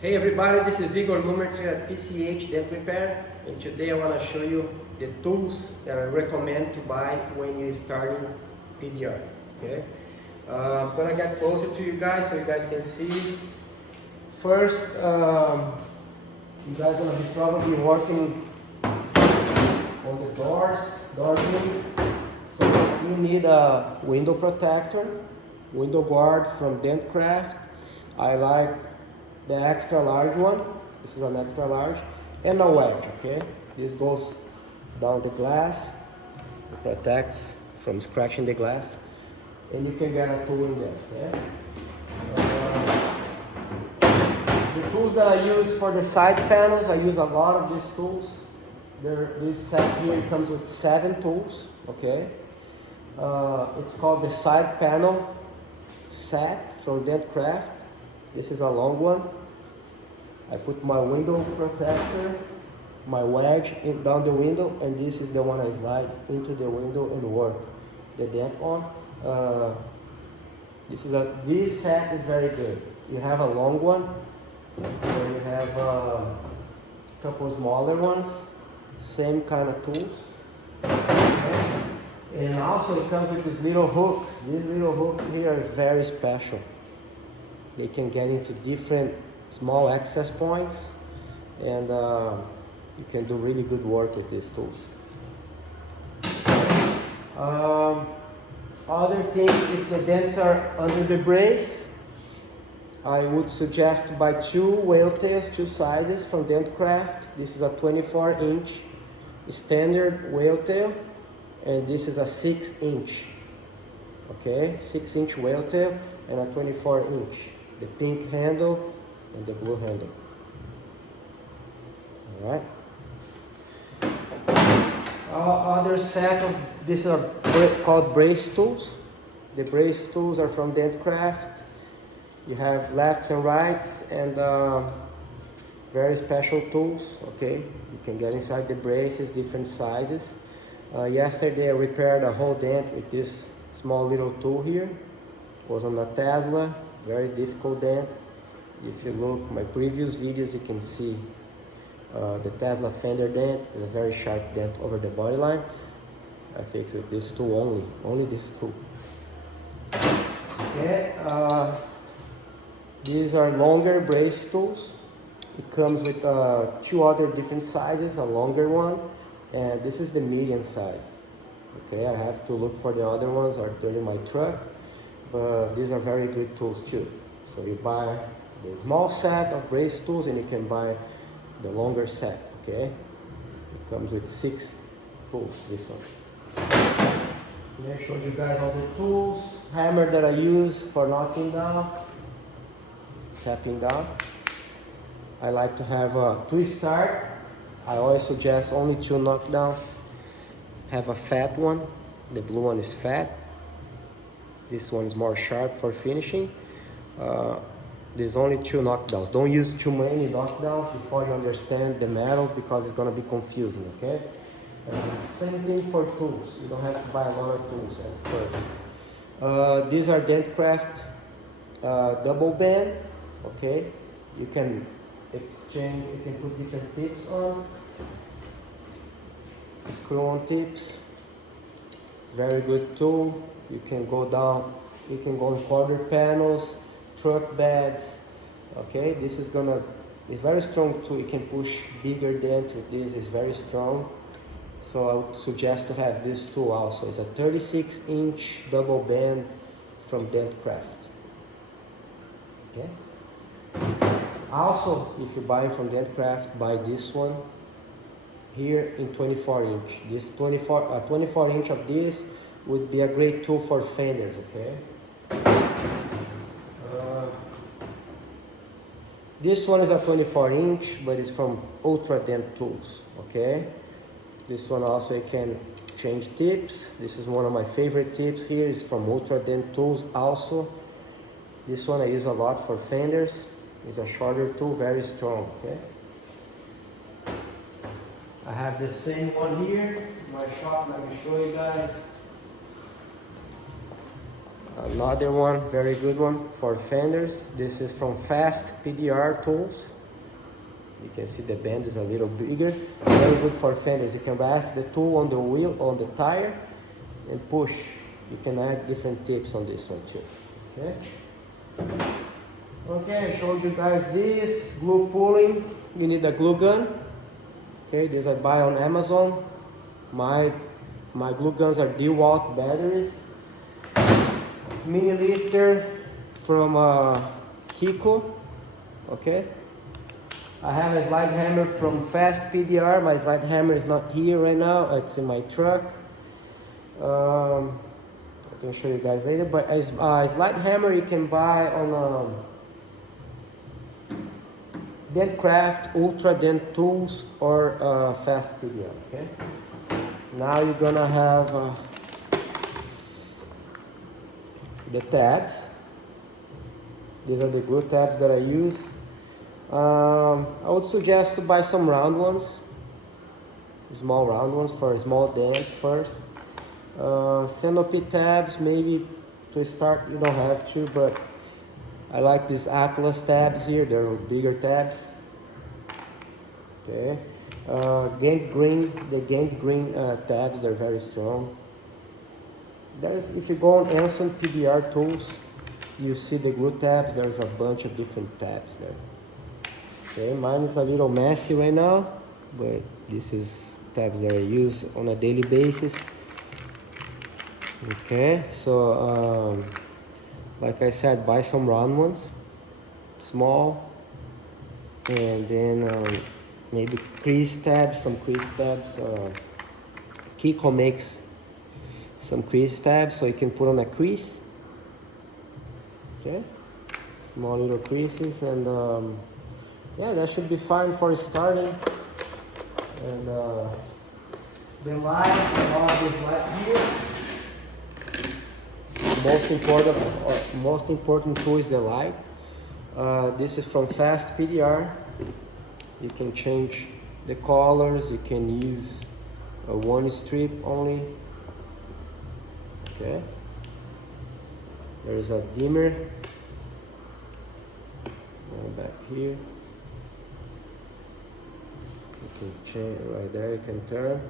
Hey everybody, this is Igor Lumertz here at PCH Dent Repair, and today I want to show you the tools that I recommend to buy when you're starting PDR. Okay, I'm gonna get closer to you guys so you guys can see. First, you guys are gonna be probably working on the door hinges. So you need a window protector, window guard from Dentcraft. I like the extra large one. This is an extra large, and a wedge. Okay, this goes down the glass, it protects from scratching the glass, and you can get a tool in there. Okay. The tools that I use for the side panels, I use a lot of these tools. This set here comes with 7 tools. Okay, it's called the side panel set from Dentcraft. This is a long one. I put my window protector, my wedge down the window, and this is the one I slide into the window and work the dent on. This set is very good. You have a long one, and you have a couple smaller ones, same kind of tools. And also it comes with these little hooks. These little hooks here are very special. They can get into different small access points, and you can do really good work with these tools. Other things, if the dents are under the brace, I would suggest to buy 2 whale tails, 2 sizes from Dentcraft. This is a 24-inch standard whale tail, and this is a 6-inch. Okay, 6-inch whale tail and a 24-inch. The pink handle and the blue handle. All right. Other set of these are called brace tools. The brace tools are from Dentcraft. You have lefts and rights, and very special tools. Okay, you can get inside the braces, different sizes. Yesterday I repaired a whole dent with this small little tool here. It was on the Tesla, very difficult dent. If you look my previous videos, you can see the Tesla fender dent is a very sharp dent over the body line. I fixed with this tool only this tool. Okay, these are longer brace tools. It comes with 2 other different sizes, a longer one, and this is the medium size. Okay, I have to look for the other ones are in my truck, but these are very good tools too. So you buy the small set of brace tools and you can buy the longer set. Okay, it comes with 6 tools, this one. Okay, I showed you guys all the tools. Hammer that I use for knocking down, tapping down. I like to have a twist start. I always suggest only 2 knockdowns. Have a fat one. The blue one is fat. This one is more sharp for finishing. There's only 2 knockdowns. Don't use too many knockdowns before you understand the metal, because it's gonna be confusing. Okay. Same thing for tools. You don't have to buy a lot of tools at first. These are Dentcraft double band. Okay. You can exchange. You can put different tips on. Screw-on tips. Very good tool. You can go down. You can go in quarter panels, truck beds. Okay, this is it's very strong too. You can push bigger dents with this. It's very strong. So I would suggest to have this tool also. It's a 36-inch double band from Dentcraft. Okay. Also, if you're buying from Dentcraft, buy this one here in 24-inch. This 24-inch of this would be a great tool for fenders. Okay. This one is a 24-inch, but it's from Ultra Dent Tools. Okay. This one also you can change tips. This is one of my favorite tips here. It's from Ultra Dent Tools also. This one I use a lot for fenders. It's a shorter tool, very strong. Okay. I have the same one here in my shop. Let me show you guys. Another one, very good one for fenders. This is from Fast PDR Tools. You can see the bend is a little bigger. Very good for fenders. You can rest the tool on the wheel, on the tire, and push. You can add different tips on this one too. Okay. Okay, I showed you guys this glue pulling. You need a glue gun. Okay, this I buy on Amazon. My glue guns are DeWalt batteries. Mini lifter from Kiko. Okay. I have a slide hammer from Fast PDR. My slide hammer is not here right now. It's in my truck. I can show you guys later. But a slide hammer you can buy on Dentcraft, Ultra Dent Tools, or Fast PDR. Okay. Now you're gonna have the tabs. These are the glue tabs that I use. I would suggest to buy some round ones, small round ones for small dents first. Centipede tabs, maybe to start you don't have to, but I like these Atlas tabs here. They're bigger tabs. Okay. The gangrene tabs, they're very strong. If you go on Anson PDR Tools, you see the glue tabs. There's a bunch of different tabs there. Okay, mine is a little messy right now, but this is tabs that I use on a daily basis. Okay, so like I said, buy some round ones, small, and then maybe crease tabs, some crease tabs. Kiko makes some crease tabs so you can put on a crease. Okay, small little creases, and yeah, that should be fine for starting. And the light, this light here. Most important tool is the light. This is from Fast PDR. You can change the colors. You can use one strip only. Okay. There is a dimmer back here. You can change right there. You can turn.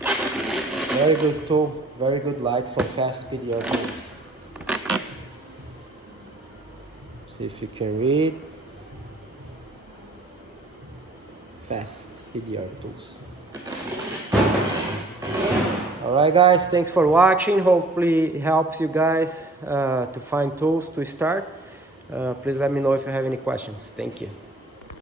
Very good tool. Very good light for Fast PDR tools. See if you can read. Fast PDR tools. Alright guys, thanks for watching. Hopefully it helps you guys to find tools to start. Please let me know if you have any questions. Thank you.